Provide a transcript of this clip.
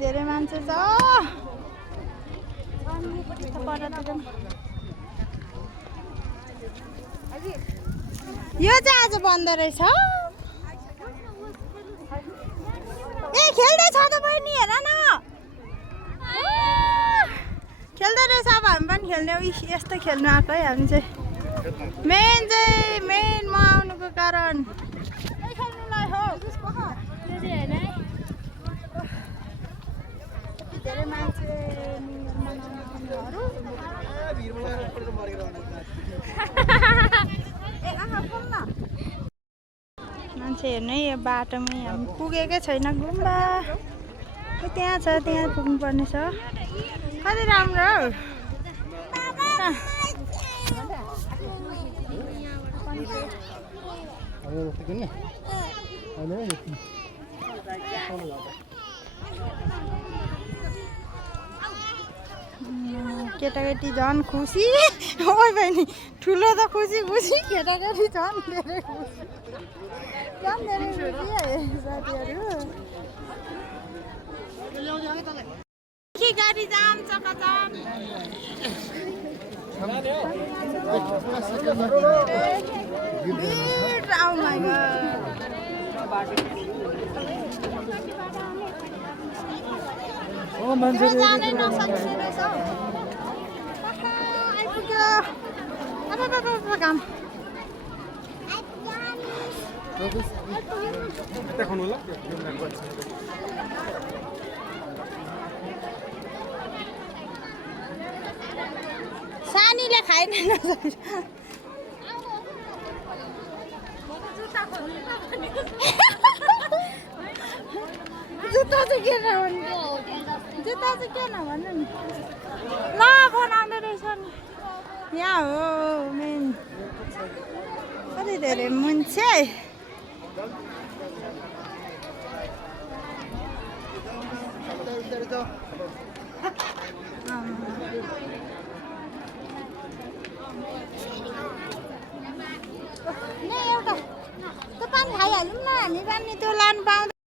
धेरै मान्छे छ यो चाहिँ आज बन्द रहेछ ए खेल्दै छ त बहिनी हेर न खेल्दै रहेछ अब हामी पनि खेल्ने यस्तो खेल्नु आएको है हामी चाहिँ मेन म आउनुको कारण खेल्नुलाई हो धेरै मान्छे मान्छे हेर्नु यो बाटोमै हामी पुगेकै छैन गुम्बा त्यहाँ छ त्यहाँ पुग्नुपर्ने छ कति राम्रो केटाकेटी झन् खुसी ओ बहिनी ठुलो त खुसी केटाकेटी झन् धेरै खुसी है साथीहरू गाडी जाम चकाचक Oh my god. Oh, मान्छे जानै नसक्ने रहेछ हौ आइपुग्यो काम देखाउनु ल सानीले खाइन जुत्ता चाहिँ के नभन्नु जुत्ता चाहिँ के नभन्नु नि ल बनाउँदै रहेछ नि यहाँ हो मेन कति धेरै मान्छे एउटा त्यो पानी खाइहालौँ न हामी पनि त्यो लानु पाउँदैन